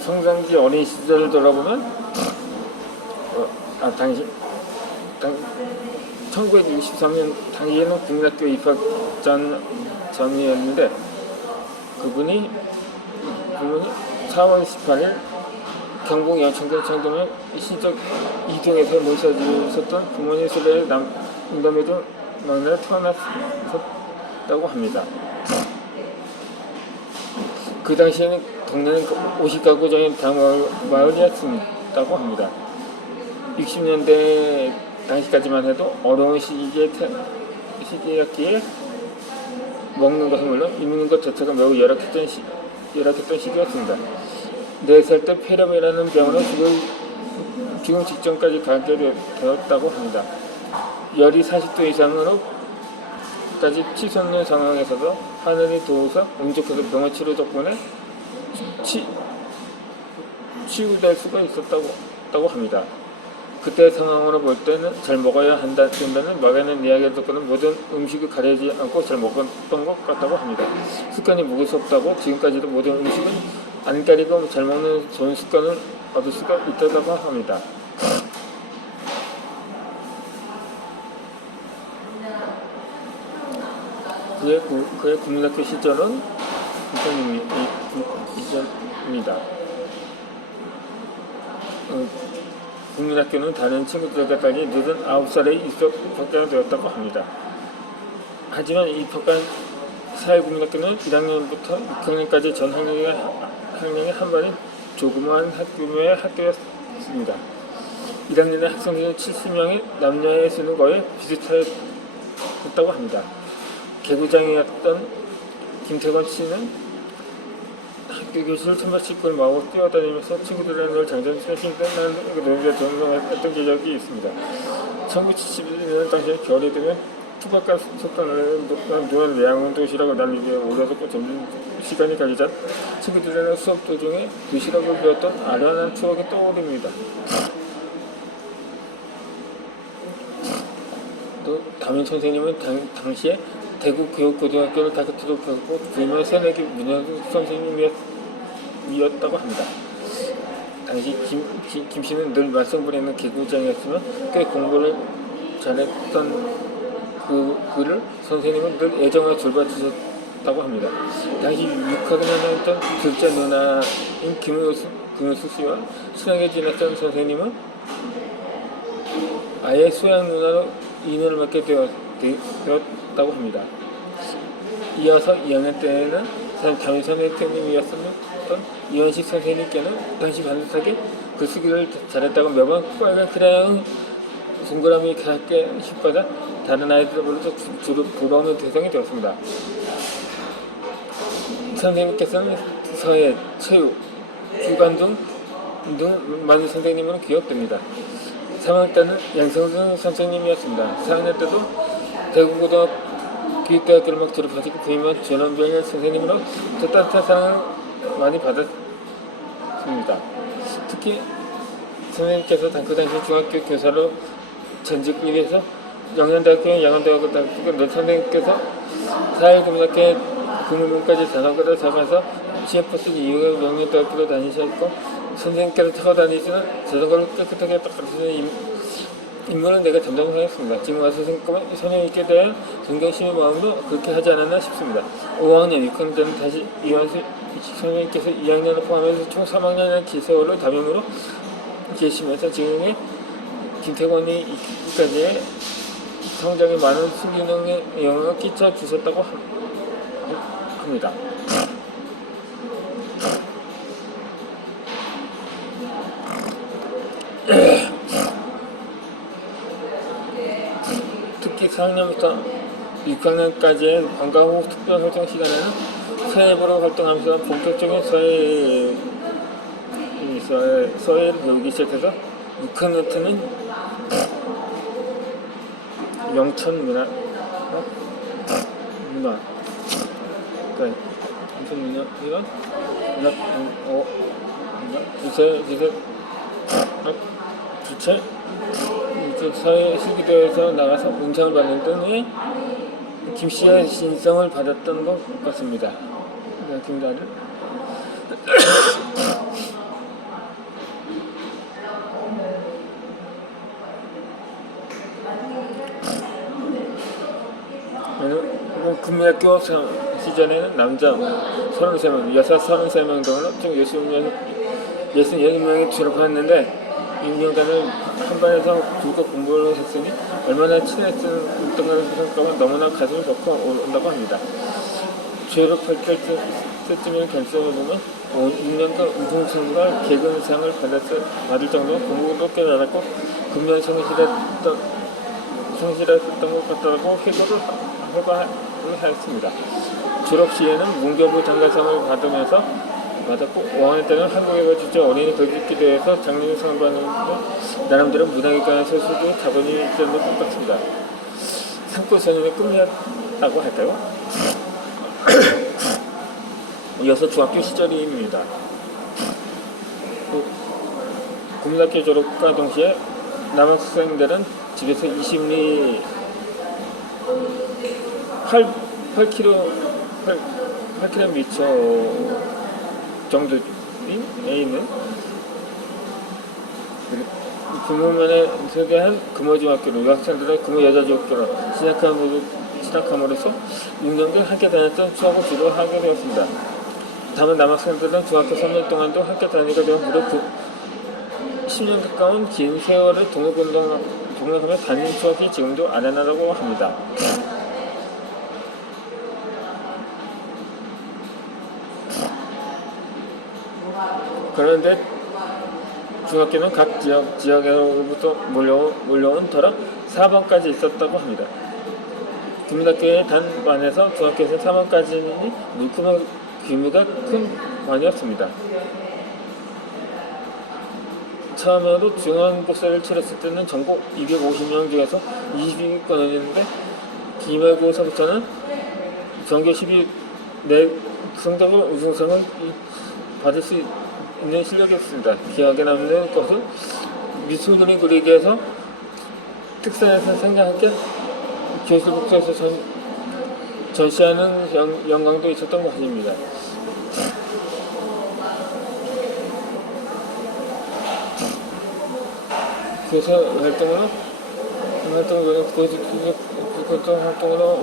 성장기 어린 시절을 돌아보면 당시 1963년 당시에는 국민학교 입학 전이었는데 그분이 4월 18일 경북 연천군 청도면 신적 이동에서 모셔주셨던 부모님 수레에 인도에도 막내가 태어났다고 합니다. 그 당시에는 동네는 50가구 정도 마을이었다고 합니다. 60년대 당시까지만 해도 어려운 시기였기에 먹는 것은 물론 입는 것 자체가 매우 열악했던 시기였습니다. 4살 때 폐렴이라는 병으로 죽음 직전까지 가게 되었다고 합니다. 열이 40도 이상으로까지 치솟는 상황에서도 하늘이 도우서 운 좋게도 병원 치료 덕분에 치유될 수가 있었다고 합니다. 그때 상황으로 볼 때는 잘 먹어야 된다는 막연한 이야기를 듣고는 모든 음식을 가리지 않고 잘 먹었던 것 같다고 합니다. 습관이 무섭다고 지금까지도 모든 음식은 안 가리고 잘 먹는 좋은 습관을 얻을 수가 있다고 합니다. 그의 국민학교 시절은 이전입니다. 국민학교는 다른 친구들과 달리 늦은 9살에 입학되었다고 합니다. 하지만 입학한 사회국민학교는 1학년부터 6학년까지 전 학년이 한 반인 조그마한 규모의 학교였습니다. 1학년의 학생들은 70명의 남녀의 수는 거의 비슷했다고 합니다. 개구장이었던 김태건 씨는 학교 교실을 틈바치고 마구 뛰어다니면서 친구들이랑 늘 장전치는 힘든 놀이를 전공했던 기억이 있습니다. 1971년 당시에 겨울이 되면 투박과 속단을 누운 내양은 도시락을 날리기에 올려서 점심 시간이 가기 전 친구들이랑 수업 도중에 도시락을 배웠던 아련한 추억이 떠오릅니다. 또 담임 선생님은 당시에 대구 교육고등학교를 다크트로 펴고 부임한 새내기 문현수 선생님이었다고 합니다. 당시 김 씨는 늘 말썽 부리는 개구장이었으면 꽤 공부를 잘했던 그를 선생님은 늘 애정을 돌봐주셨다고 합니다. 당시 6학년에 있던 둘째 누나인 김효수 씨와 수양에 지냈던 선생님은 아예 수양 누나로 인연을 맺게 되었다고 합니다. 이어서 2학년 때에는 담임 선생님이었던 이현식 선생님께는 당시 반듯하게 글쓰기를 잘했다고 매번 빨간 크레용 동그라미 작게 힙받아 다른 아이들보다 주로 부러움의 대상이 되었습니다. 선생님께서는 서예, 체육, 주간 등 많은 선생님으로 기억됩니다. 3학년 때는 양성준 선생님이었습니다. 4학년 때도 대구고등학교 교육대학교를 막 졸업하시고 부임한 전원병의 선생님으로 더 따뜻한 사랑을 많이 받았습니다. 특히 선생님께서 그 당시 중학교 교사로 전직을 위해서 영양대학교, 양안대학교 늘 선생님께서 사회국민학교의 근무문까지 자전거를 잡아서 시외버스 이후에 명륜대학교로 다니셨고 선생님께서 타고 다니시는 자전거를 깨끗하게 닦아주시는 임무는 내가 담당하였습니다. 지금 와서 선생님께 대한 존경심의 마음으로 그렇게 하지 않았나 싶습니다. 5학년, 6학년 때는 다시 이완수 선생님께서 2학년을 포함해서 총 3학년의 기세월로 담임으로 계시면서 지금의 김태권이 이까지의 성장에 많은 순기능에 영향을 끼쳐 주셨다고 합니다. 특히 4학년부터 6학년까지의 방과 후 특별 활동 시간에는 사회부로 활동하면서 본격적인 사회를 배우기 시작해서 6학년 때는 영천 문화 주체 사회 실기대회에서 나가서 은상을 받는 등의 김씨의 신성을 받았던 것 같습니다. 김다를 국민학교 시절에는 남자 33명, 여사 33명 등으로 총 66명이 졸업했는데 임명단을 한 반에서 둘과 공부를 했으니 얼마나 친했던 생각하면 너무나 가슴이 벅차 온다고 합니다. 졸업할 때쯤을 결정해보면 6년간 우승상과 개근상을 받을 정도로 공부도 꽤 잘했고 금년 성실했던 것 같다고 회고를 하였습니다. 졸업 시에는 문교부 장관상을 받았고 5학년 때는 한국의 주재 어린이 글짓기대회에서 장려상을 받았는데 나름대로 문학에 소수도 자본이 있었는 것 같습니다. 상고선언의 꿈이었다고 할까요? 이어서 중학교 시절입니다. 국민학교 졸업과 동시에 남학생들은 집에서 20리 8km 정도에 있는 금호면에 소개한 금호중학교로 유학생들의 금호여자중학교로 진학함으로써 6년간 함께 다녔던 추억을 지도하게 되었습니다. 다만 남학생들은 중학교 3년 동안도 함께 다니게 되어 무려 10년 가까운 긴 세월을 동역하며 다닌 추억이 지금도 아련하다고 합니다. 그런데 중학교는 각 지역에로부터 몰려온 터라 4반까지 있었다고 합니다. 국민학교의 단 반에서 중학교에서 3반까지니 물품의 규모가 큰 반이었습니다. 처음으로 중앙고사를 치렀을 때는 전국 250명 중에서 22위권이었는데 기말고사부터는 전교 10위 내 성적으로 우승상을 받을 수 있는 실력이었습니다. 기억에 남는 것은 미술그림 그리기에서 특산에서 생략하게 교실복도에서 전시하는 영광도 있었던 것입니다. 교사 활동으로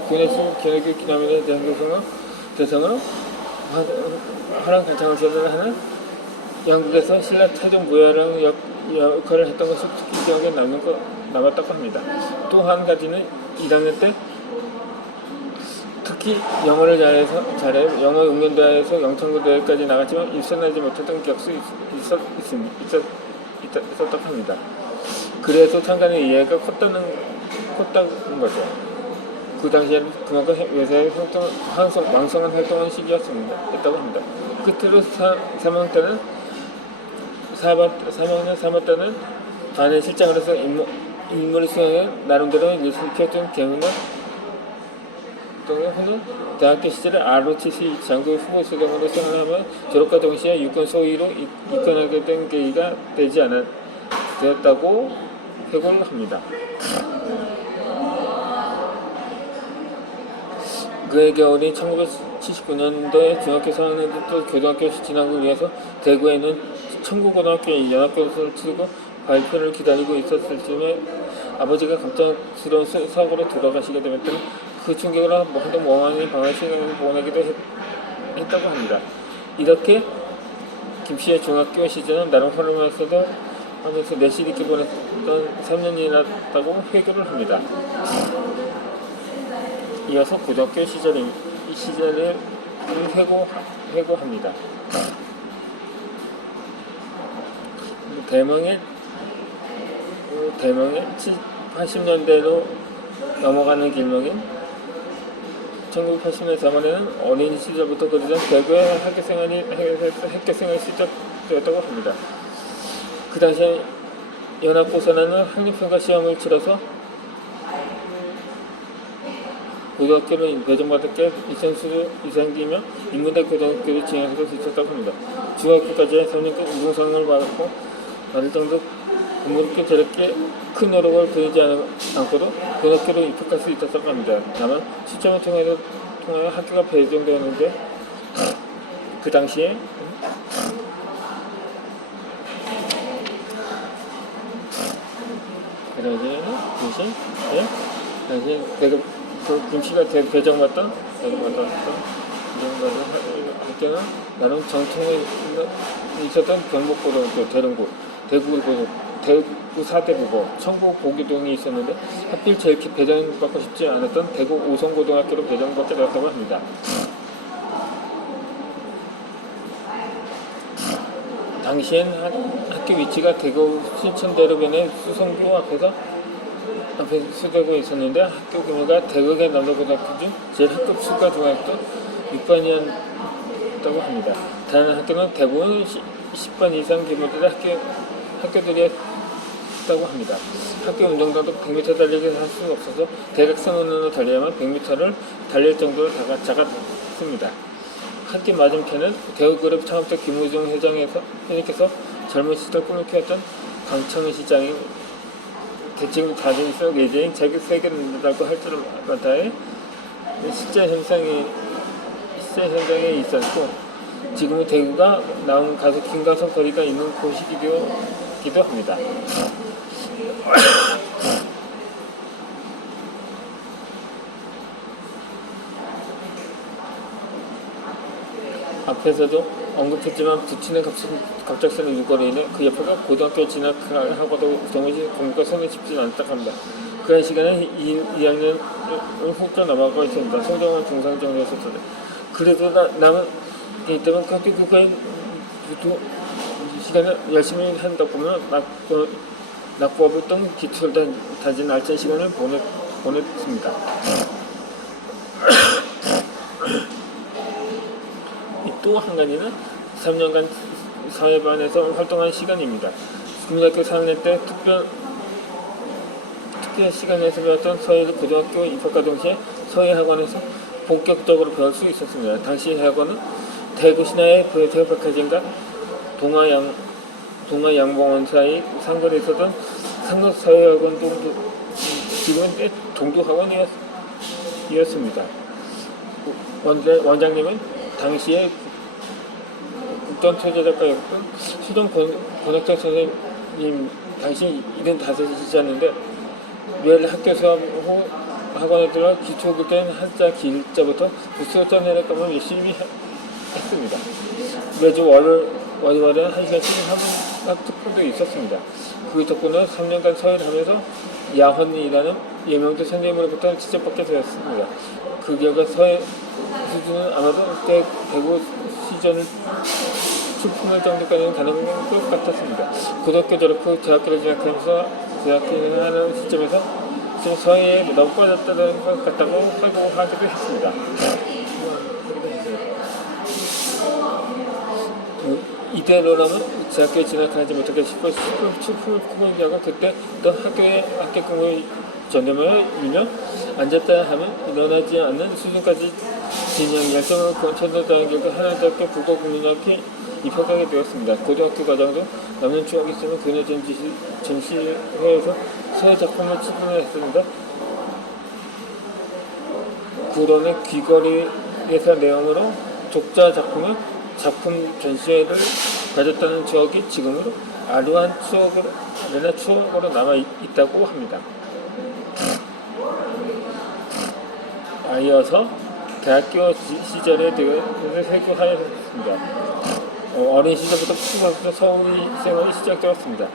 구내수 기획 기념일에 대한 대상으로 화랑 간창을 제작하는 양국에서 신라 태종 무야랑 역할을 했던 것이 특히 기억에 남았다고 합니다. 또 한 가지는 1학년 때 특히 영어를 잘해 영어 응용대회에서 영창고대회까지 나갔지만 입선하지 못했던 기억도 있었다고 합니다. 그래서 참관의 이해가 컸다는 거죠. 그 당시에는 그만큼 외세의 왕성한 활동한 시기였다고 합니다. 끝으로 3학년 때는 3학년 반에 실장을 해서 인물을 수행해 나름대로 예술 키웠던 경우는 후는 대학교 시절에 ROTC 장교 후보 수령으로 생활하며 졸업과 동시에 유권 소위로 입건하게 된 계기가 되었다고 회고를 합니다. 그에게 어린 1979년도에 중학교 4학년부터 고등학교 진학을 위해서 대구에 있는 청구고등학교 연합교수를 치르고 발표를 기다리고 있었을 즈음에 아버지가 갑작스러운 사고로 돌아가시게 되면서 그 충격으로 한동 멍하니 방학 시간을 보내기도 했다고 합니다. 이렇게 김씨의 중학교 시절은 나름 하면서 내실 있게 보냈던 3년이었다고 회고를 합니다. 이어서 고등학교 시절을 회고합니다. 대망의 80년대로 넘어가는 길목인 1980년 4월에는 어린 시절부터 그리던 대구의 학교생활이 시작되었다고 합니다. 그 당시에 연합고사라는 학력평가 시험을 치러서 고등학교를 배정받을 게 이상수 이상기며 인문대 고등학교를 진학할 수 있었다고 합니다. 중학교까지 3년간 우승상을 받을 정도 부모님께 저렇게 큰 노력을 들이지 않고도 고등학교로 입학할 수 있었다고 합니다. 다만 시점을 통하여 학교가 배정되었는데 그 당시에 대급 그 김씨가 배정받던 그때는 나름 정통에 있었던 경북고등학교, 대릉고, 대구 사대부고, 청구 보기동이 있었는데 하필 제일 배정받고 싶지 않았던 대구 오성고등학교로 배정받게 되었다고 합니다. 당시엔 학교 위치가 대구 신천대로변의 수성구 앞에 수되고 있었는데 학교 규모가 대구의 남자고등학교 중 제일 학급 수가 중학교 6반이었다고 합니다. 다른 학교는 대부분 10반 이상 규모들의 학교들이었다고 합니다. 학교 운동장도 100m 달리기를 할 수는 없어서 대각선으로 달려야만 100m를 달릴 정도로 작았습니다. 학교 맞은편은 대구그룹 창업자 김우중 회장님께서 젊은 시절 꿈을 키웠던 강창 시장이 대칭 다중성 예제인 자기 세계를 할 줄을 알다에 실제 현장에 있었고 지금은 대구가 나온 가수 김광석 거리가 있는 곳이기도 합니다. 앞에서도 언급했지만 부친의 갑작스러운 유거로 인해 그 옆에가 고등학교 진학하고도 도무지 공부가 손에 짚지 않았다고 합니다. 그런 시간에 2학년을 훌쩍 넘어가고 있습니다. 소정은 중상 정도였었는데 그래도 남은 게 때문에 그거에 시간을 열심히 한다 보면 낙법을 떤 기초를 다진 알찬 시간을 보냈습니다. 또 한 가지는 3년간 사회반에서 활동한 시간입니다. 국민학교 4학년 때 특별 시간에서 배웠던 서예 고등학교 입학과 동시에 서예 학원에서 본격적으로 배울 수 있었습니다. 당시 학원은 대구 신화의 대백화점과 동아양봉원 사이 상거리에 있었던 상록서예학원 지금은 동두학원이었습니다. 원장님은 당시에 국전 초재작가였던 수동 권학장 선생님 당시 75이셨는데 매일 학교 수업 후 학원에 들어 기초 글자인 한자 길자부터 부스가 내려가면 열심히 했습니다. 매주 월요일에 1시간씩 학특권도 있었습니다. 그 덕분에 3년간 서예를 하면서 야헌이라는 예명도 선생님으로부터 지적받게 되었습니다. 그 결과 서예 수준은 아마도 그때 대구 시전을 출품할 정도까지는 가능한 것 같았습니다. 고등학교 졸업 후 대학교를 진학하면서 대학교를 하는 시점에서 좀 서예에 너무 빠졌다는 것 같다고 하기도 했습니다. 이대로라면 대학교에 진학하지 못하게 싶어 출품을 포기하고 그때 또 학교 공부에 전념을 밀며 앉았다 하면 일어나지 않는 수준까지 진영 열정을 전달하는 결과 하나대학교 국어국민학교에 입학하게 되었습니다. 고등학교 과정도 남는 추억이 있으면 그녀 전시회에서 서예 작품을 출품을 했습니다. 구론의 귀걸이에서 내용으로 독자 작품 전시회를 가졌다는 추억이 지금으로 아련한 추억으로 남아있다고 합니다. 이어서 대학교 시절에 대해서 회고하였습니다. 어린 시절부터 초등학교 서울이 생활이 시작되었습니다.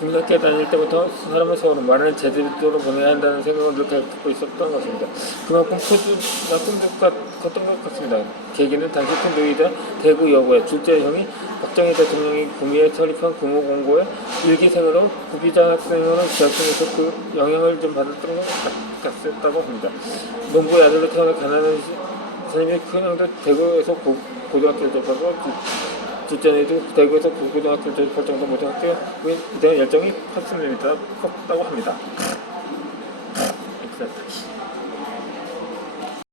국민학교 다닐 때부터 사람을 서울로 말하는 제대로 보내야 한다는 생각을 늘 갖고 있었던 것입니다. 그만큼 꿈도 컸던 것 같습니다. 계기는 당시 군도이자 대구 여고의 둘째 형이 박정희 대통령이 구미에 설립한 구모공고의 일기생으로 구비장 학생으로 재학생에서 그 영향을 좀 받았던 것 같다고 합니다. 농부의 아들로 태어나 가난한 선생님이 큰 형도 대구에서 고등학교를 졸업하고 둘째에도 대구에서 고등학교를 졸업할 정도 모든 학교에 대한 열정이 컸다고 합니다.